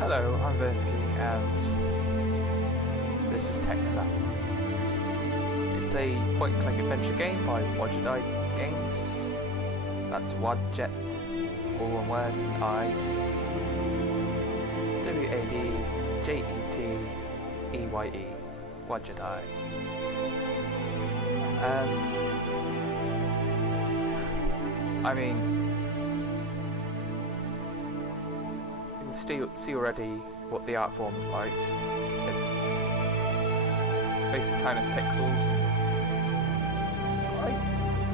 Hello, I'm Versky, and this is Technobabylon. It's a point-and-click adventure game by WadjetEye games. That's Wadjet, all one word, and I. WADJETEYE, WadjetEye. I mean, you can see already what the art form's like. It's basic kind of pixels.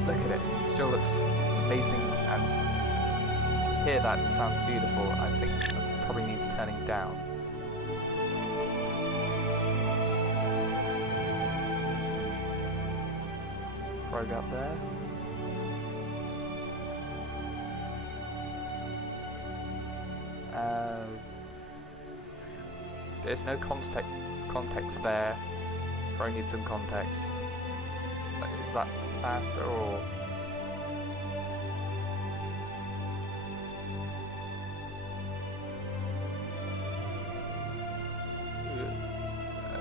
Look at it, it still looks amazing, and to hear that it sounds beautiful. I think that probably needs turning down. Rogue out there. There's no context there. Probably need some context. Is that faster or?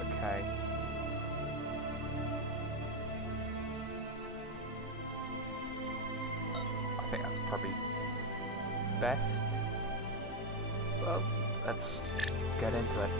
Okay. I think that's probably best. Well, let's get into it.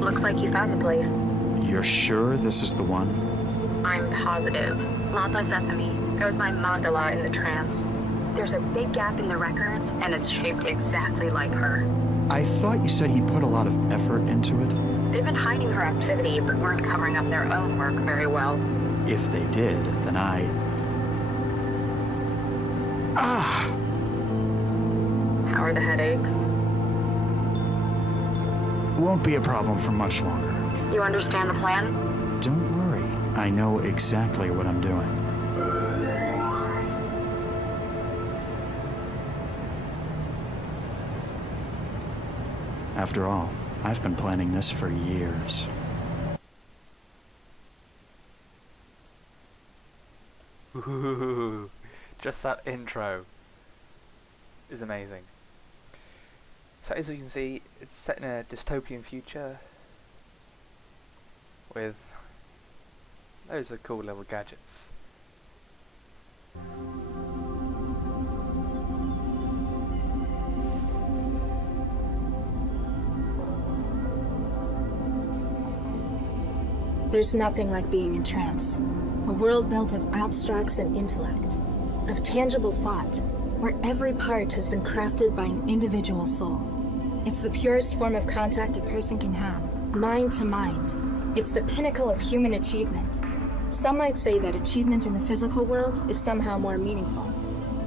Looks like you found the place. You're sure this is the one? I'm positive. Lapa Sesame goes by mandala in the trance. There's a big gap in the records, and it's shaped exactly like her. I thought you said he put a lot of effort into it. They've been hiding her activity, but weren't covering up their own work very well. If they did, then I... Ah! How are the headaches? Won't be a problem for much longer. You understand the plan? Don't worry. I know exactly what I'm doing. After all, I've been planning this for years. Ooh, just that intro is amazing. So as you can see, it's set in a dystopian future with loads of cool little gadgets. There's nothing like being in trance. A world built of abstracts and intellect, of tangible thought, where every part has been crafted by an individual soul. It's the purest form of contact a person can have, mind to mind. It's the pinnacle of human achievement. Some might say that achievement in the physical world is somehow more meaningful.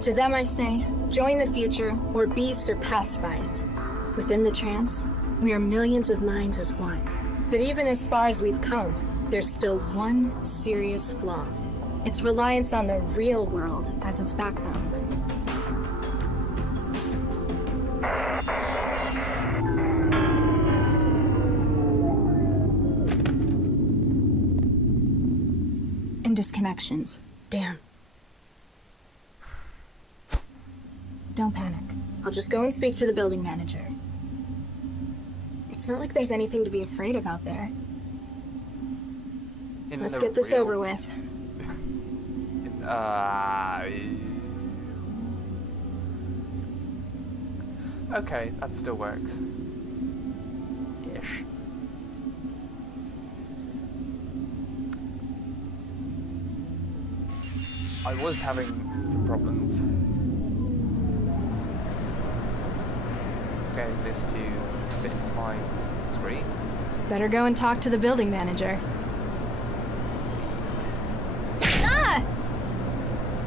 To them I say, join the future or be surpassed by it. Within the trance, we are millions of minds as one. But even as far as we've come, there's still one serious flaw. Its reliance on the real world as its backbone. And disconnections. Damn. Don't panic. I'll just go and speak to the building manager. It's not like there's anything to be afraid of out there. Let's get this over with. Okay, that still works. Ish. I was having some problems getting this to fit into my screen. Better go and talk to the building manager. Ah!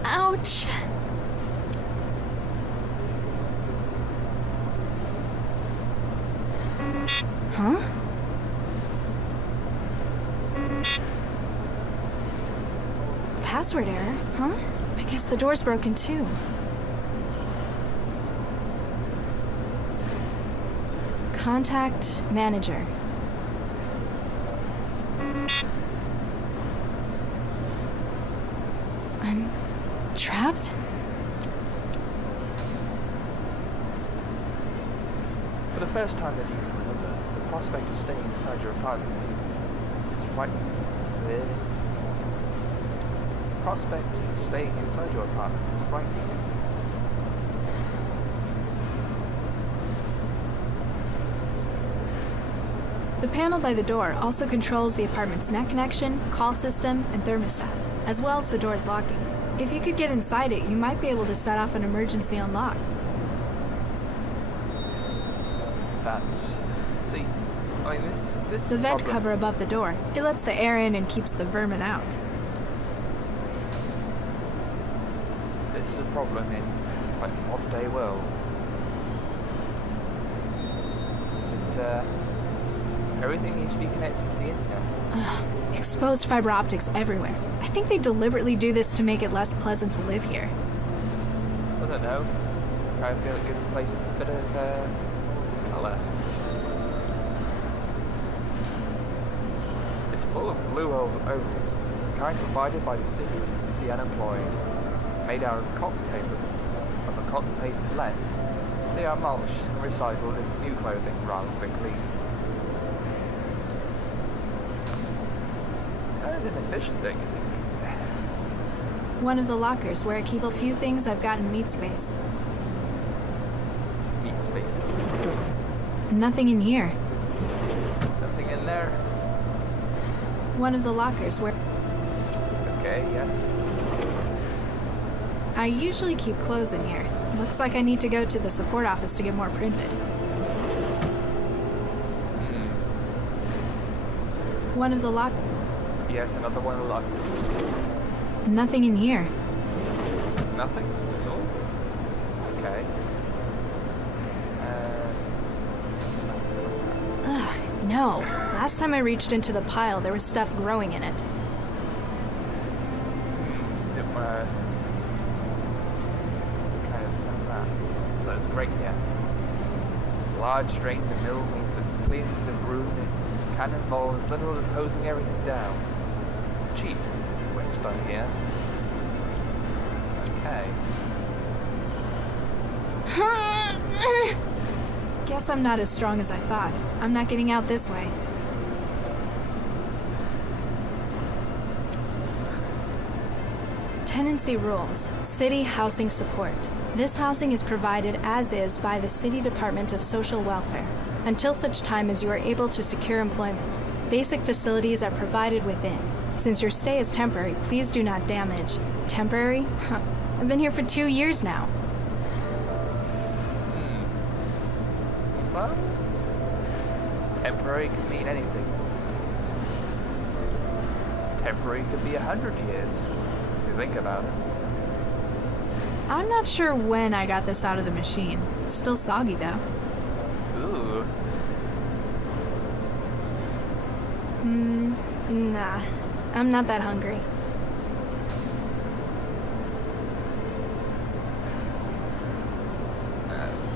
Ouch! Huh? Password error, huh? I guess the door's broken too. Contact manager. I'm trapped? For the first time that you can remember, the prospect of staying inside your apartment is frightening. The prospect of staying inside your apartment is frightening. The panel by the door also controls the apartment's net connection, call system, and thermostat, as well as the door's locking. If you could get inside it, you might be able to set off an emergency unlock. See, I mean, this The vent problem. cover above the door. It lets the air in and keeps the vermin out. This is a problem in like modern day world. But, everything needs to be connected to the internet. Ugh, exposed fiber optics everywhere. I think they deliberately do this to make it less pleasant to live here. I don't know. I feel it gives the place a bit of colour. It's full of blue overalls, the kind provided by the city to the unemployed. Made out of cotton paper, of a cotton paper blend, they are mulched and recycled into new clothing rather than cleaned. Kind of inefficient, don't you think? One of the lockers where I keep a few things I've got in meat space. Meat space. Nothing in here. Nothing in there. One of the lockers where Okay, yes. I usually keep clothes in here. Looks like I need to go to the support office to get more printed. One of the Yes, another one of the lockers. Nothing in here. Nothing at all? Okay. Ugh, no. Last time I reached into the pile, there was stuff growing in it. That was great, yeah. Large drain in the mill means that cleaning the room can involve as little as hosing everything down. Cheap is the way it's done here. Okay. Guess I'm not as strong as I thought. I'm not getting out this way. Tenancy rules. City housing support. This housing is provided as is by the City Department of Social Welfare, until such time as you are able to secure employment. Basic facilities are provided within. Since your stay is temporary, please do not damage. Temporary? Huh. I've been here for 2 years now. Well, temporary could mean anything. Temporary could be 100 years, if you think about it. I'm not sure when I got this out of the machine. It's still soggy, though. Ooh. Nah. I'm not that hungry.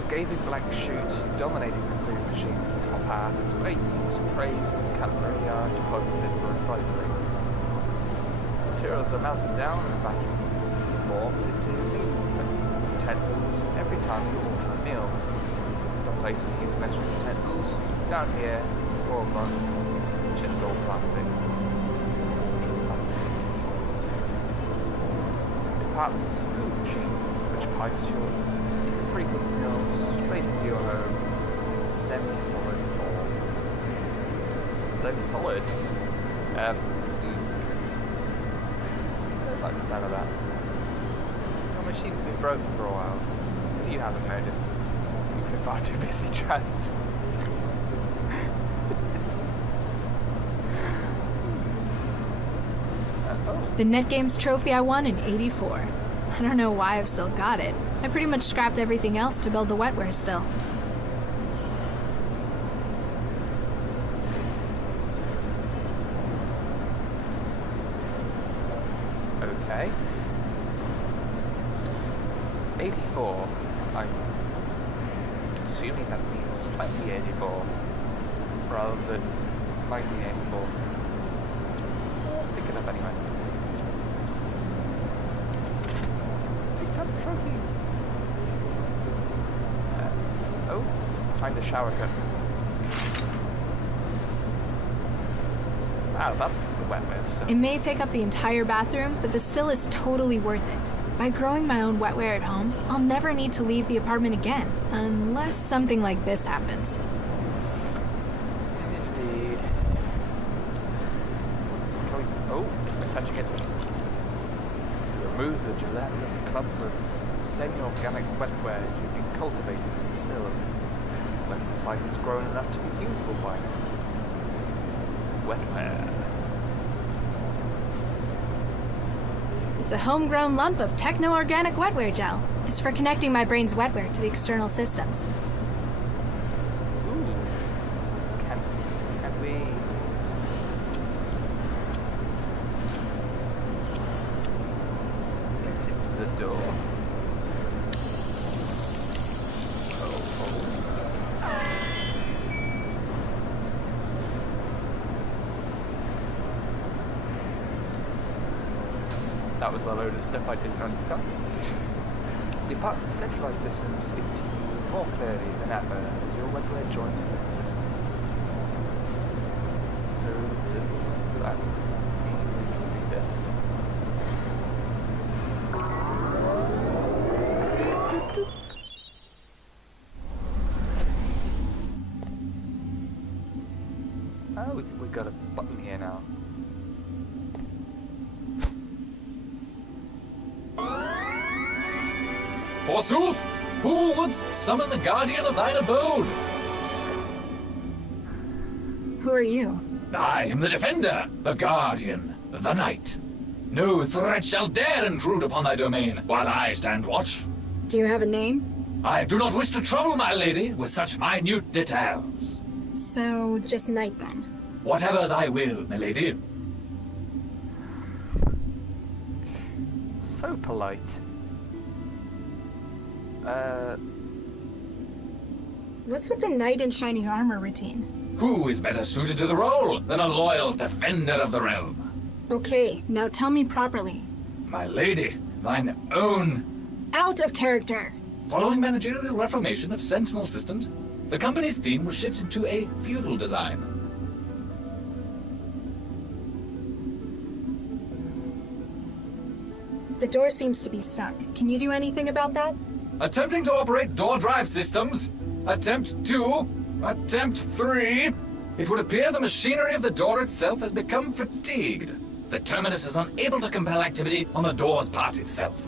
Gaping black chute dominating the food machine's top half is where used trays and cutlery are deposited for recycling. Materials are melted down and vacuum formed into new utensils every time you order a meal. Some places use metal utensils. Down here, 4 months, it's just all plastic. Just plastic. Department's food machine, which pipes your infrequent meals straight into your home in semi-solid form. Semi-solid? I don't like the sound of that. Your machine's been broken for a while, but you haven't noticed. You've been far too busy trans. The NetGames trophy I won in '84. I don't know why I've still got it. I pretty much scrapped everything else to build the wetware still. Okay. 84. I'm assuming that means 2084 rather than 1984. Let's pick it up anyway. Picked up a trophy. Oh, it's behind the shower curtain. Wow, that's the wetware stuff. It may take up the entire bathroom, but the still is totally worth it. By growing my own wetware at home, I'll never need to leave the apartment again, unless something like this happens. Indeed. Can we... Oh, we're touching it. Remove the gelatinous clump of semi-organic wetware you've been cultivating in the still. Like the slime has grown enough to be usable by now. Wetware. It's a homegrown lump of techno-organic wetware gel. It's for connecting my brain's wetware to the external systems. Ooh. Can we... get into the door? That was a load of stuff I didn't understand. The apartment's centralized systems speak to you more clearly than ever as your wetware joins with its systems. So does that mean we can do this? Oh, we got a button here now. Forsooth, who wouldst summon the guardian of thine abode? Who are you? I am the defender, the guardian, the knight. No threat shall dare intrude upon thy domain while I stand watch. Do you have a name? I do not wish to trouble my lady with such minute details. So, just Knight then. Whatever thy will, my lady. So polite. What's with the knight in shiny armor routine? Who is better suited to the role than a loyal defender of the realm? Okay, now tell me properly. My lady, thine own... Out of character! Following managerial reformation of Sentinel systems, the company's theme was shifted to a feudal design. The door seems to be stuck. Can you do anything about that? Attempting to operate door drive systems. Attempt 2. Attempt 3. It would appear the machinery of the door itself has become fatigued. The terminus is unable to compel activity on the door's part itself.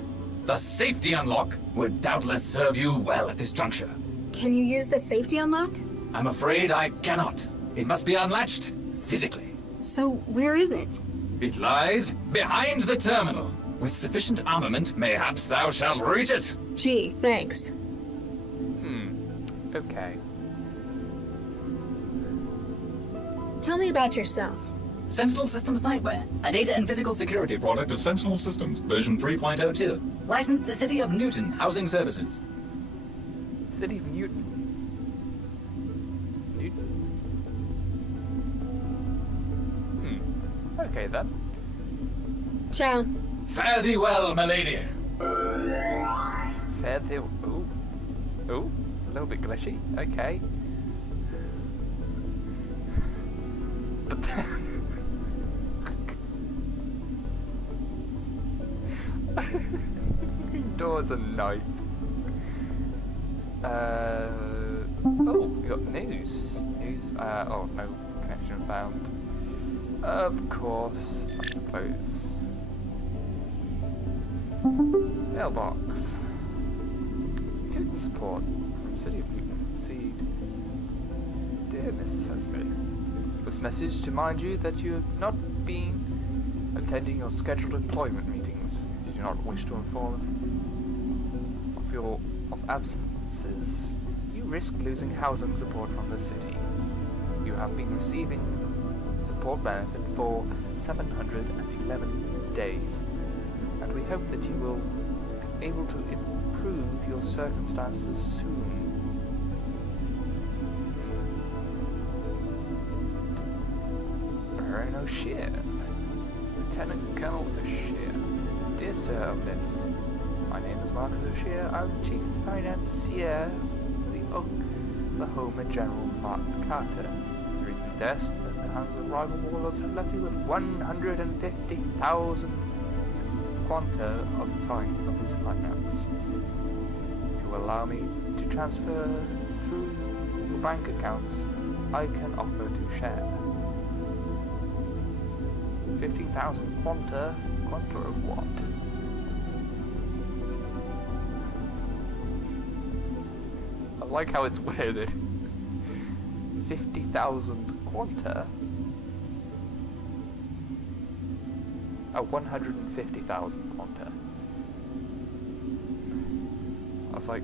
The safety unlock would doubtless serve you well at this juncture. Can you use the safety unlock? I'm afraid I cannot. It must be unlatched physically. So, where is it? It lies behind the terminal. With sufficient armament, mayhaps thou shalt reach it. Gee, thanks. Okay. Tell me about yourself. Sentinel Systems Nightwear, a data and physical security product of Sentinel Systems, version 3.02. Licensed to City of Newton Housing Services. City of Newton. Okay then. Ciao. Fare thee well, my lady. Fare thee... Ooh. Ooh. A little bit glitchy. Okay. But doors are nice. Oh, we got news. Oh, no connection found. Of course. Let's close. Mailbox. Newton support from City of Newton. Seed. Dear Miss Sesame, this message to mind you that you have not been attending your scheduled employment meetings. If you do not wish to inform of absences, you risk losing housing support from the city. You have been receiving support benefit for 711 days, and we hope that you will be able to improve your circumstances soon. Baron O'Shea. Lieutenant Colonel O'Shea. Dear Sir of this, my name is Marcus O'Shea. I'm the Chief Financier of the Oklahoma General Mark Carter. It's recently destined that the hands of rival warlords have left you with 150,000 quanta of his finance. If you will allow me to transfer through your bank accounts, I can offer to share. 15,000 quanta. Quanta of what? I like how it's worded. 50,000 quanta? Oh, 150,000 quanta. I was like,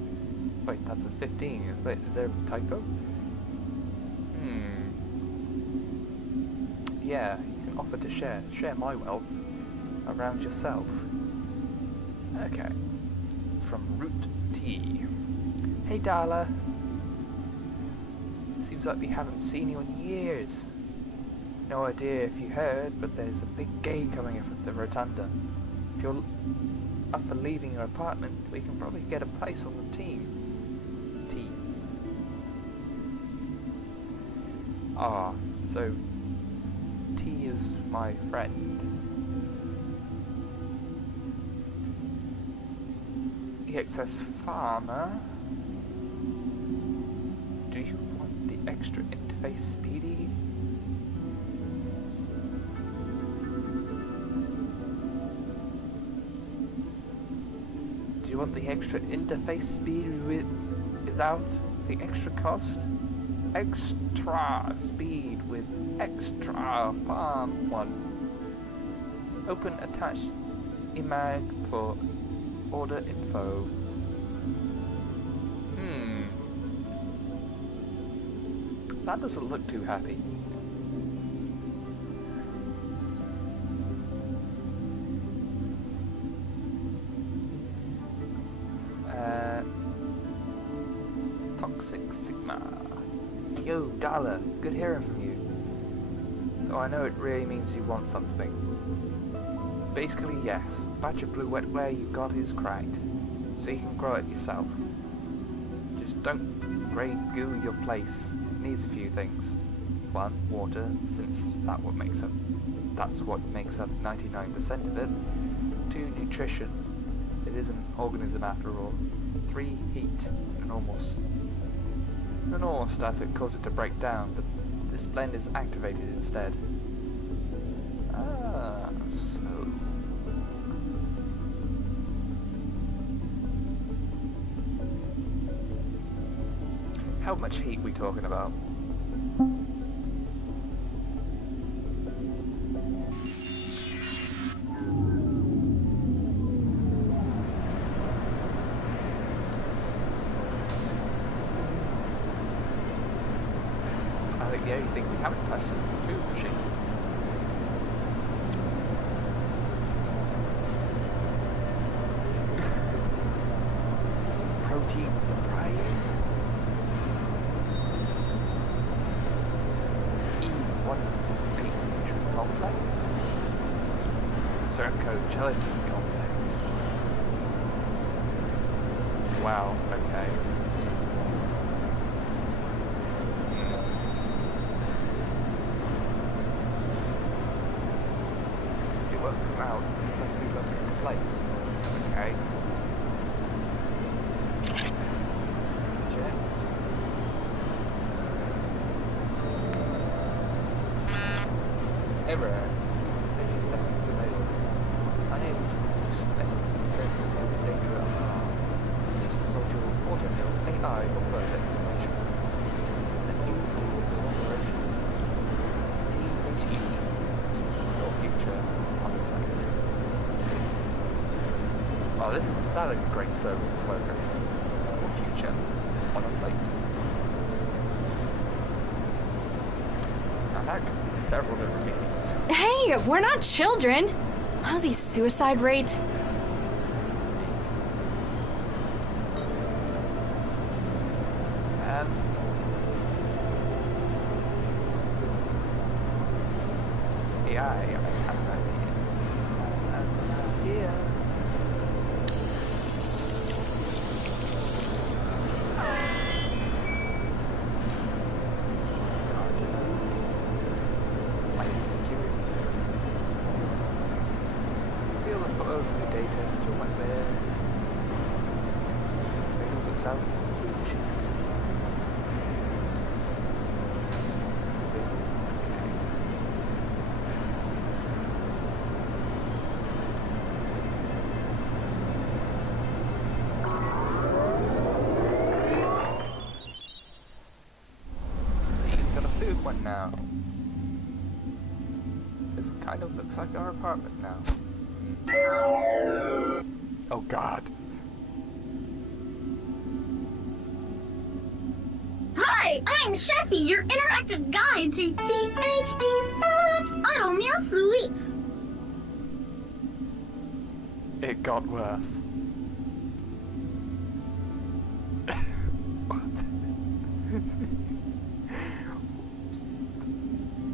wait, that's a 15. Is there a typo? Yeah, you can offer to share my wealth around yourself. Okay. From Root T. Hey Darla. Seems like we haven't seen you in years. No idea if you heard, but there's a big gay coming up at the Rotunda. If you're up for leaving your apartment, we can probably get a place on the team. T. Ah, so T is my friend. EXS Farmer. Do you want the extra interface speedy? Do you want the extra interface speed without the extra cost? Extra speed with extra farm 1. Open attached imag for order info. That doesn't look too happy. Toxic Sigma. Yo, Darla, good hearing from you. So I know it really means you want something. Basically, yes. The batch of blue wetware you got is cracked, so you can grow it yourself. Just don't grey goo your place. It needs a few things. 1, water, since that's what makes up 99% of it. 2, nutrition. It is an organism after all. 3, heat. The normal stuff that causes it to break down, but this blend is activated instead. Ah, so. How much heat we talking about? I think the only thing we haven't touched is the food machine. Protein surprise. E168 nutrient complex. Circo gelatin complex. Wow, okay. It won't come out unless we look into place. Okay. Error. Safety settings available. Unable to produce metal utensils due to danger of harm. Please consult your automill's AI for further information. Thank you for your cooperation. THE Foods, your future on the planet. Wow, isn't that a great slogan? Your future on a plate. That could be several different meanings. Hey, we're not children! How's the suicide rate? I have an idea. That's an idea. Lighting security. Feel the photo of the data as you're right there. Vehicles itself, machine systems. Vehicles, okay. You've got a food one now. This kind of looks like our apartment now. Oh god. Hi, I'm Chefy, your interactive guide to THE Foods Auto Meal Sweets. It got worse.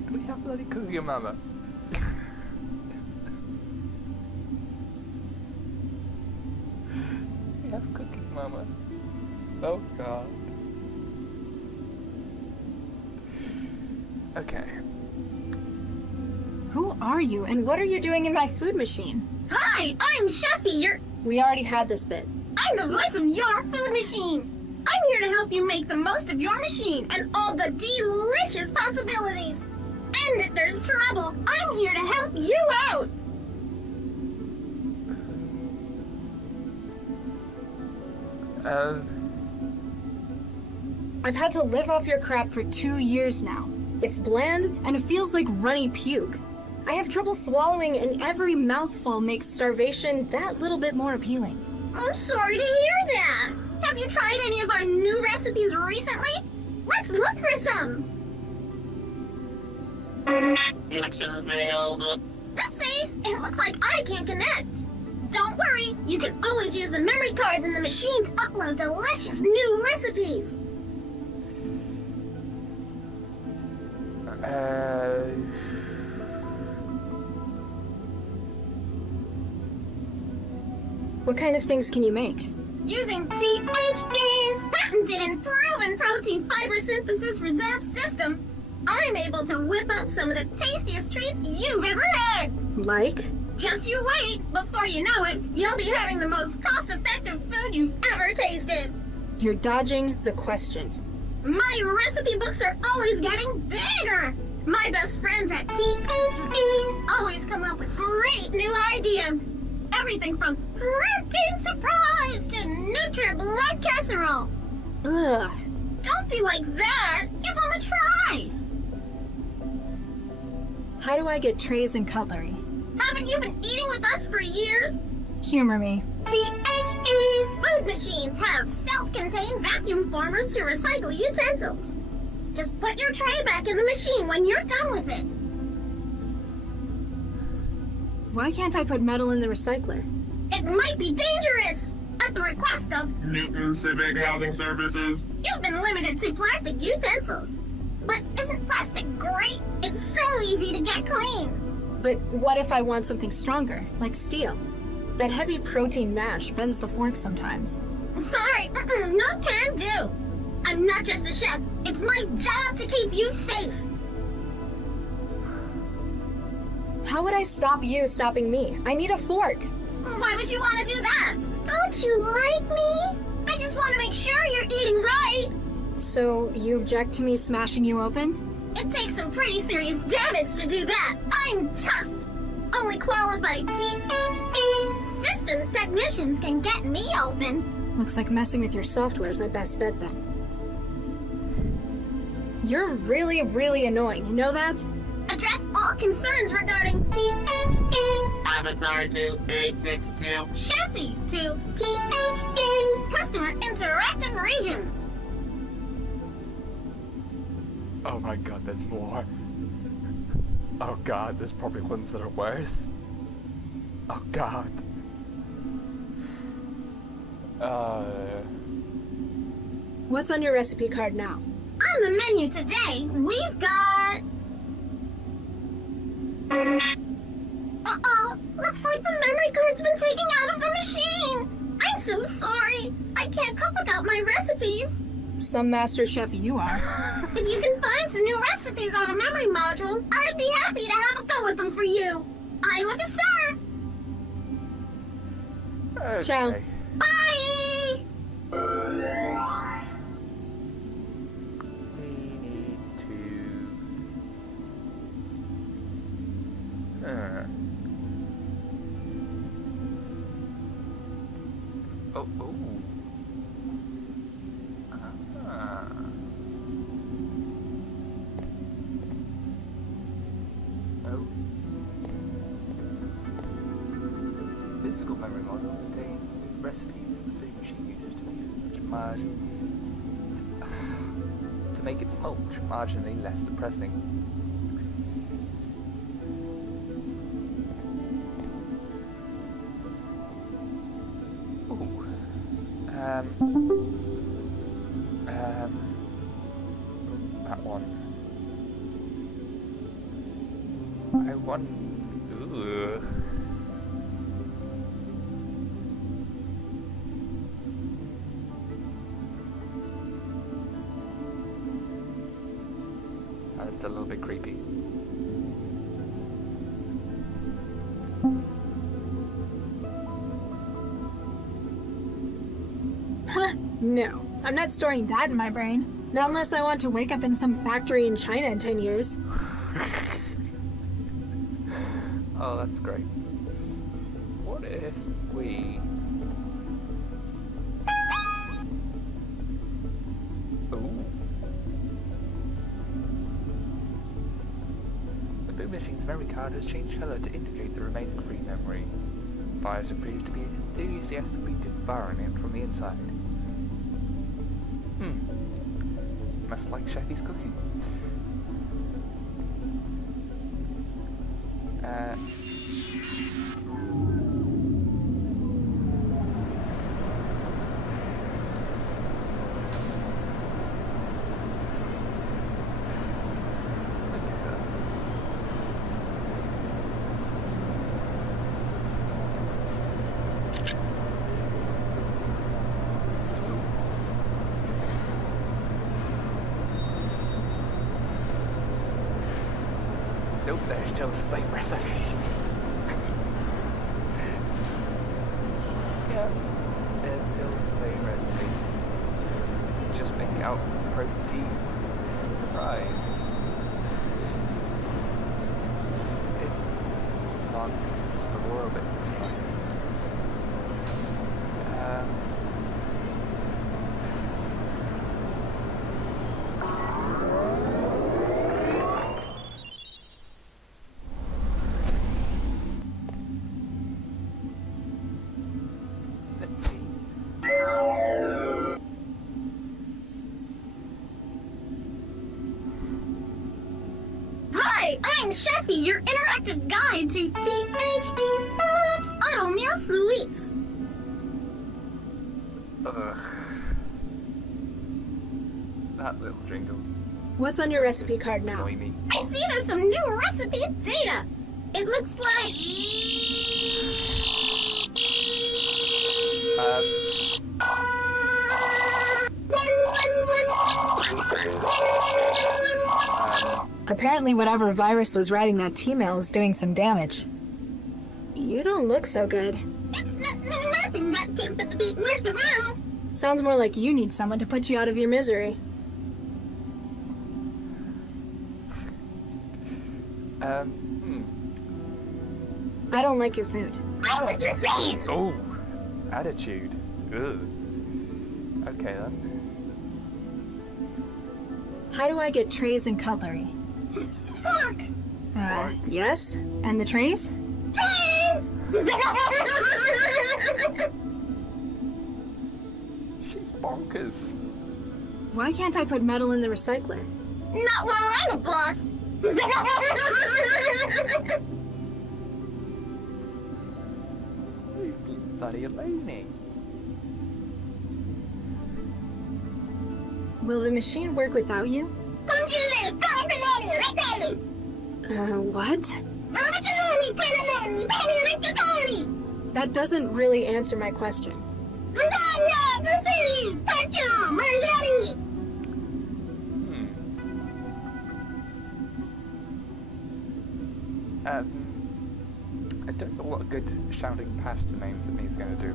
Do we have bloody Cookie Mama? We have Cookie Mama. Oh god. Okay. Who are you, and what are you doing in my food machine? Hi, I'm Chefy, your... We already had this bit. I'm the voice of your food machine. I'm here to help you make the most of your machine and all the delicious possibilities. And if there's trouble, I'm here to help you out. I've had to live off your crap for 2 years now. It's bland, and it feels like runny puke. I have trouble swallowing, and every mouthful makes starvation that little bit more appealing. I'm sorry to hear that. Have you tried any of our new recipes recently? Let's look for some. Oopsie, it looks like I can't connect. Don't worry, you can always use the memory cards in the machine to upload delicious new recipes. What kind of things can you make? Using THE's patented and proven protein fiber synthesis reserve system, I'm able to whip up some of the tastiest treats you've ever had. Like? Just you wait. Before you know it, you'll be having the most cost-effective food you've ever tasted. You're dodging the question. My recipe books are always getting bigger. My best friends at THE always come up with great new ideas. Everything from protein surprise to Nutri-Blood casserole. Ugh. Don't be like that. Give them a try. How do I get trays and cutlery? Haven't you been eating with us for years? Humor me. THE's food machines have self-contained vacuum formers to recycle utensils. Just put your tray back in the machine when you're done with it. Why can't I put metal in the recycler? It might be dangerous. At the request of Newton Civic Housing Services. You've been limited to plastic utensils. But isn't plastic great? It's so easy to get clean. But what if I want something stronger, like steel? That heavy protein mash bends the fork sometimes. Sorry, no can do. I'm not just a chef. It's my job to keep you safe. How would I stop you stopping me? I need a fork. Why would you want to do that? Don't you like me? I just want to make sure you're eating right. So you object to me smashing you open? It takes some pretty serious damage to do that. I'm tough. Only qualified THE systems technicians can get me open. Looks like messing with your software is my best bet then. You're really, really annoying. You know that? Address all concerns regarding THE Avatar to 862. Chefy to THE Customer Interactive Regions. Oh my god, there's more. Oh god, there's probably ones that are worse. Oh god. What's on your recipe card now? On the menu today, we've got Uh-oh, looks like the memory card's been taken out of the machine. I'm so sorry. I can't cook without my recipes. Some master chef you are. If you can find some new recipes on a memory module, I'd be happy to have a go with them for you. I live to serve. Okay. Ciao. Bye! We need to... Oh, oh. Ah. Oh. Physical memory model contain recipes the big machine uses to make to make its mulch marginally less depressing. Ooh. That one. I want. Ooh. It's a little bit creepy. No, I'm not storing that in my brain. Not unless I want to wake up in some factory in China in 10 years. Oh, that's great. What if we... Ooh. The boot machine's memory card has changed colour to indicate the remaining free memory. BIOS appears to be enthusiastically devouring it from the inside. Must like Chefy's cooking. Nope, they're still the same recipes. Yeah, they're still the same recipes. Just make out protein. Surprise. If not, just a little bit this time. Let's see. Hi, I'm Chefy, your interactive guide to THB Foods Auto Meal Sweets. Ugh. That little jingle. What's on your recipe card now? Annoy me. I see there's some new recipe data. It looks like... Apparently whatever virus was writing that T-mail is doing some damage. You don't look so good. It's nothing that can't be worked around. Sounds more like you need someone to put you out of your misery. I don't like your food. I like your face. Oh, attitude. Ugh. Okay then. How do I get trays and cutlery? Fork. Yes? And the trays? Please. She's bonkers. Why can't I put metal in the recycler? Not while I'm the boss. Bloody Elaine. Will the machine work without you? What? That doesn't really answer my question. I don't know what good shouting pasta names that he's going to do.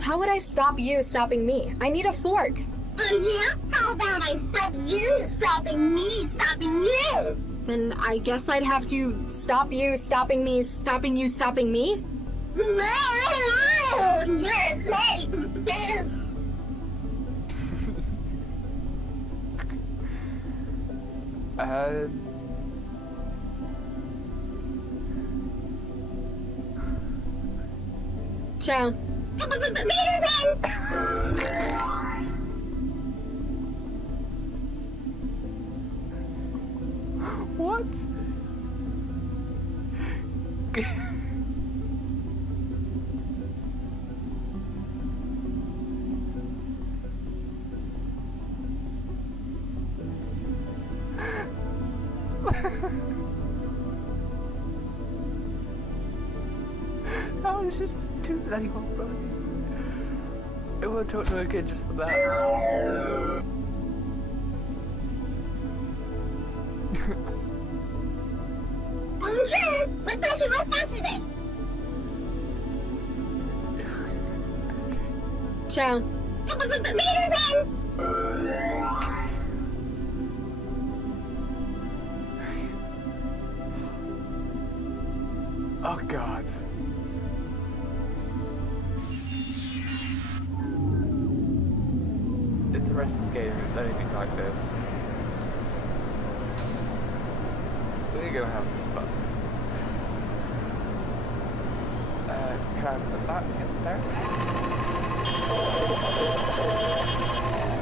How would I stop you stopping me? I need a fork. Yeah? How about I stop you stopping me stopping you? Then I guess I'd have to stop you stopping me stopping you stopping me? Oh, you're a snake! Dance! Ciao. Meters in! What? That was just too bloody well, brother. I won't talk to a kid just for that. Bonjour! What does you want faster? Ciao. Meters in! Oh god. If the rest of the game is anything like this, we're gonna have some fun. Can I put that in there?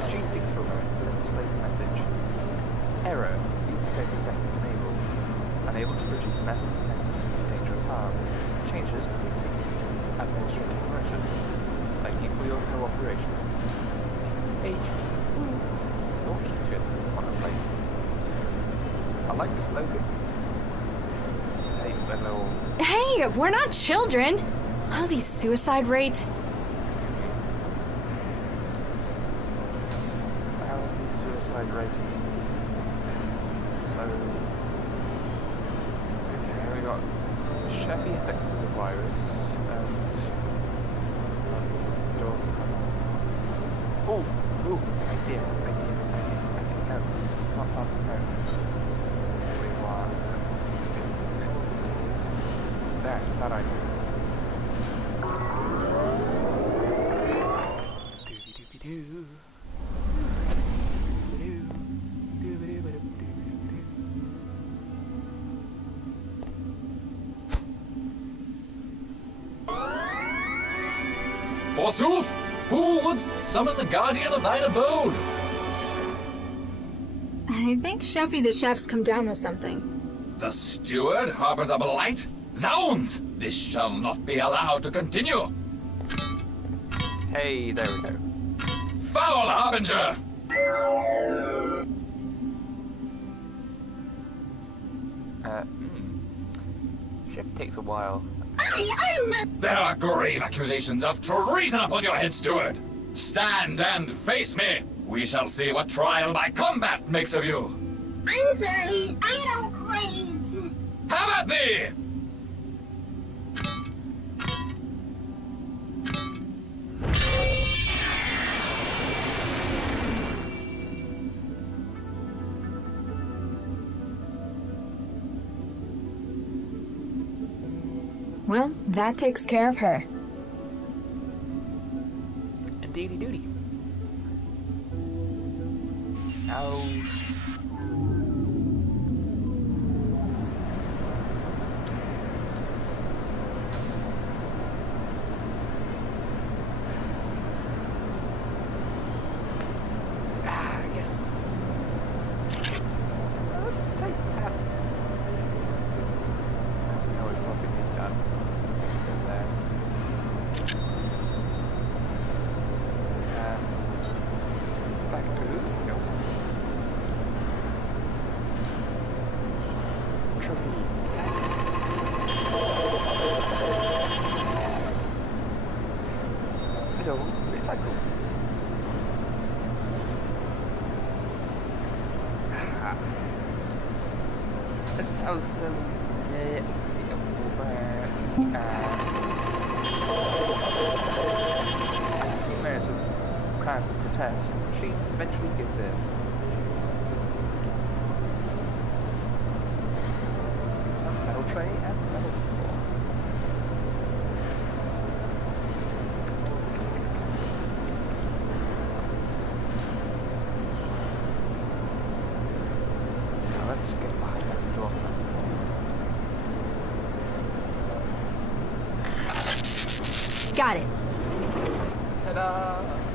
Machine thinks for a moment, but then displays a message. Error. User safety settings enabled. Unable to produce method text due to danger of harm. Changes, please seek administrative correction. Thank you for your cooperation. Age wounds your future on a plane. I like the slogan. Hey, little. Hey, we're not children. Lousy suicide rate. Lousy suicide rate indeed. So, okay, we got Chevy affected with the virus and door panel. Oh, idea. No, not that. No. We want that idea. Doobie-doobie-doo. Forsooth, who wouldst summon the guardian of thine abode? I think Chefy the chef's come down with something. The steward harbors a blight? Zounds! This shall not be allowed to continue! Hey, there we go. Foul harbinger! Ship takes a while. There are grave accusations of treason upon your head, steward. Stand and face me. We shall see what trial by combat makes of you. I'm sorry, I don't quite. Have at thee! Well, that takes care of her. Indeedy doody. Now. Yes. Let's take that. No, we probably need that. There. Back. Ooh, no. trophy. Hello, recycled. Let's have some I think there's a kind of protest. She eventually gets it. Metal tray and metal floor. Now let's get behind that door. Got it. Ta-da!